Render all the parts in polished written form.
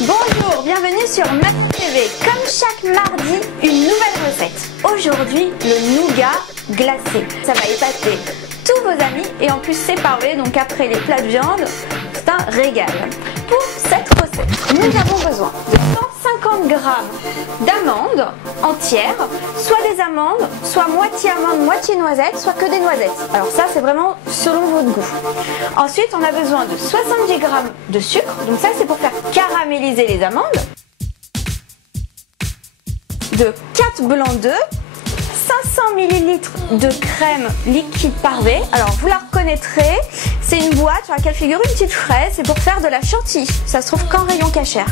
Bonjour, bienvenue sur Mac TV. Comme chaque mardi, une nouvelle recette. Aujourd'hui, le nougat glacé. Ça va épater tous vos amis et en plus c'est parfait, donc après les plats de viande, c'est un régal. Pour cette recette, nous avons besoin de 150 g d'amandes entières, soit des amandes, soit moitié amandes, moitié noisettes, soit que des noisettes. Alors ça c'est vraiment selon votre goût. Ensuite on a besoin de 70 g de sucre, donc ça c'est pour faire caraméliser les amandes, de 4 blancs d'œufs, 500 ml de crème liquide parfait. Alors vous la reconnaîtrez, c'est une boîte sur laquelle figure une petite fraise, c'est pour faire de la chantilly, ça se trouve qu'en rayon cachère.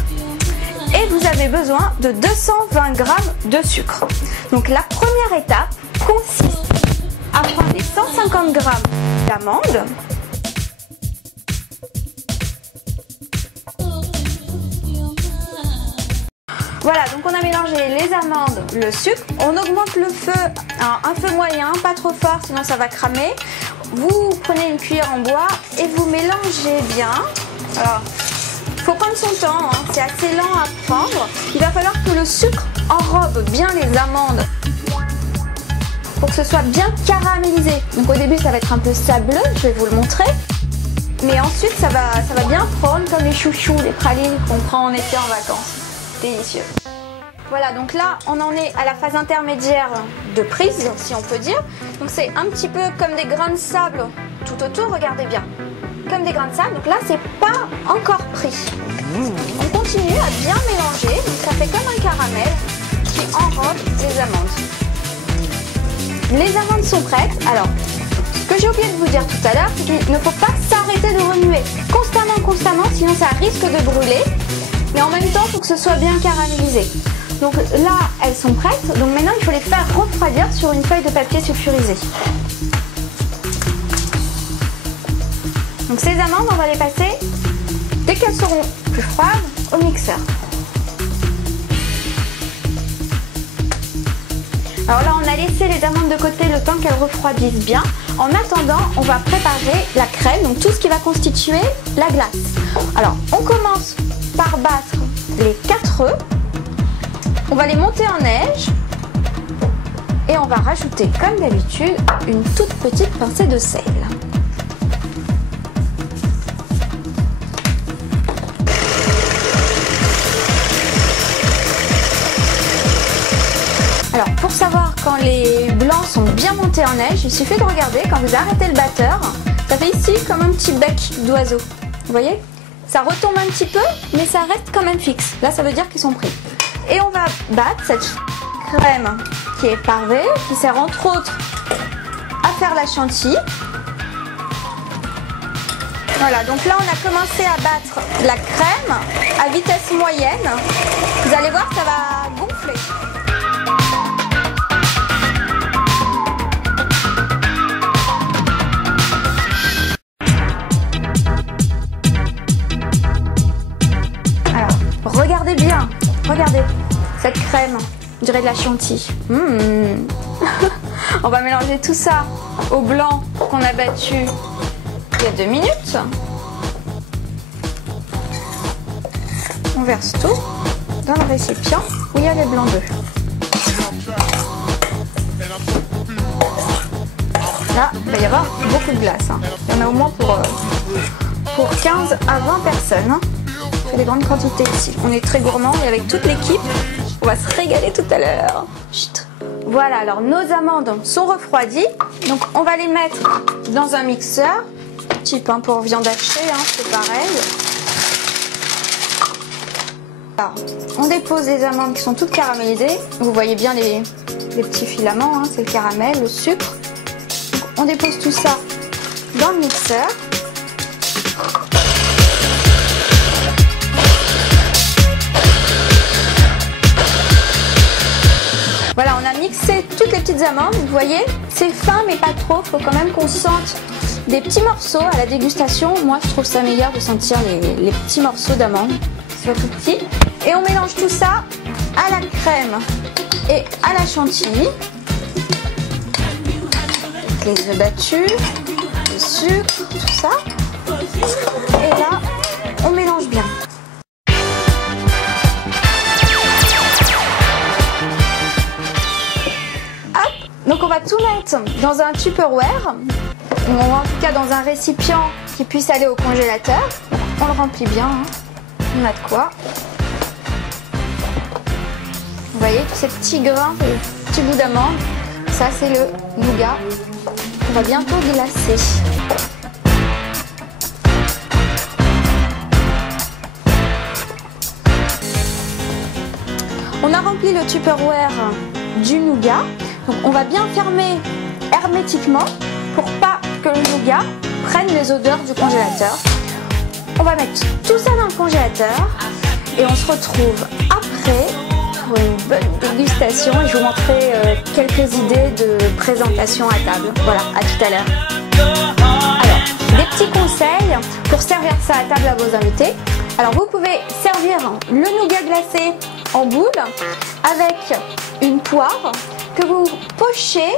Et vous avez besoin de 220 g de sucre. Donc la première étape consiste à prendre les 150 g d'amandes, voilà, donc on a mélangé les amandes, le sucre, on augmente le feu à un feu moyen, pas trop fort sinon ça va cramer. Vous prenez une cuillère en bois et vous mélangez bien. Alors, il faut prendre son temps, hein, c'est assez lent à prendre. Il va falloir que le sucre enrobe bien les amandes pour que ce soit bien caramélisé. Donc au début ça va être un peu sableux, je vais vous le montrer. Mais ensuite ça va bien prendre comme les chouchous, les pralines qu'on prend en été en vacances. Délicieux. Voilà, donc là on en est à la phase intermédiaire de prise, si on peut dire. Donc c'est un petit peu comme des grains de sable tout autour, regardez bien. Comme des grains de sable, donc là c'est pas encore pris. On continue à bien mélanger, donc ça fait comme un caramel qui enrobe les amandes. Les amandes sont prêtes. Alors, ce que j'ai oublié de vous dire tout à l'heure, c'est qu'il ne faut pas s'arrêter de remuer constamment, sinon ça risque de brûler. Mais en même temps, il faut que ce soit bien caramélisé. Donc là, elles sont prêtes. Donc maintenant, il faut les faire refroidir sur une feuille de papier sulfurisé. Donc ces amandes, on va les passer, dès qu'elles seront plus froides, au mixeur. Alors là, on a laissé les amandes de côté le temps qu'elles refroidissent bien. En attendant, on va préparer la crème, donc tout ce qui va constituer la glace. Alors, on commence par battre les 4 œufs. On va les monter en neige. Et on va rajouter, comme d'habitude, une toute petite pincée de sel. Alors pour savoir quand les blancs sont bien montés en neige, il suffit de regarder quand vous arrêtez le batteur, ça fait ici comme un petit bec d'oiseau. Vous voyez? Ça retombe un petit peu, mais ça reste quand même fixe. Là, ça veut dire qu'ils sont pris. Et on va battre cette crème qui est parée, qui sert entre autres à faire la chantilly. Voilà, donc là on a commencé à battre la crème à vitesse moyenne. Vous allez voir, ça va gonfler. Regardez bien, regardez cette crème, on dirait de la chantilly. On va mélanger tout ça au blanc qu'on a battu il y a 2 minutes. On verse tout dans le récipient où il y a les blancs d'œufs. Là, il va y avoir beaucoup de glace. Hein. Il y en a au moins pour 15 à 20 personnes. Hein. Des grandes quantités ici. On est très gourmand et avec toute l'équipe, on va se régaler tout à l'heure. Voilà, alors nos amandes sont refroidies. Donc on va les mettre dans un mixeur, type hein, pour viande hachée, hein, c'est pareil. Alors, on dépose les amandes qui sont toutes caramélisées. Vous voyez bien les petits filaments, hein, c'est le caramel, le sucre. Donc, on dépose tout ça dans le mixeur. Voilà, on a mixé toutes les petites amandes, vous voyez, c'est fin mais pas trop, il faut quand même qu'on sente des petits morceaux à la dégustation. Moi je trouve ça meilleur de sentir les petits morceaux d'amandes, c'est pas tout petit. Et on mélange tout ça à la crème et à la chantilly. Les œufs battus, le sucre, tout ça. Et là, on mélange bien. tout mettre dans un Tupperware, ou en tout cas dans un récipient qui puisse aller au congélateur. On le remplit bien, hein. On a de quoi. Vous voyez tous ces petits grains, ces petits bouts d'amande, ça c'est le nougat qu'on va bientôt glacer. On a rempli le Tupperware du nougat, donc on va bien fermer hermétiquement pour pas que le nougat prenne les odeurs du congélateur. On va mettre tout ça dans le congélateur et on se retrouve après pour une bonne dégustation et je vais vous montrer quelques idées de présentation à table. Voilà, à tout à l'heure. Alors, des petits conseils pour servir ça à table à vos invités. Alors vous pouvez servir le nougat glacé en boule avec une poire que vous pochez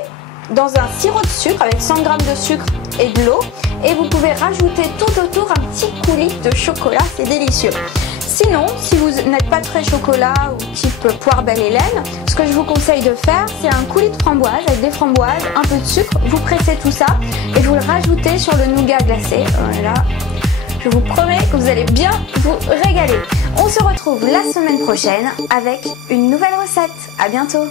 dans un sirop de sucre avec 100 g de sucre et de l'eau et vous pouvez rajouter tout autour un petit coulis de chocolat, c'est délicieux. Sinon, si vous n'êtes pas très chocolat ou type poire belle Hélène, ce que je vous conseille de faire, c'est un coulis de framboise avec des framboises, un peu de sucre, vous pressez tout ça et vous le rajoutez sur le nougat glacé. Voilà. Je vous promets que vous allez bien vous régaler. On se retrouve la semaine prochaine avec une nouvelle recette. À bientôt.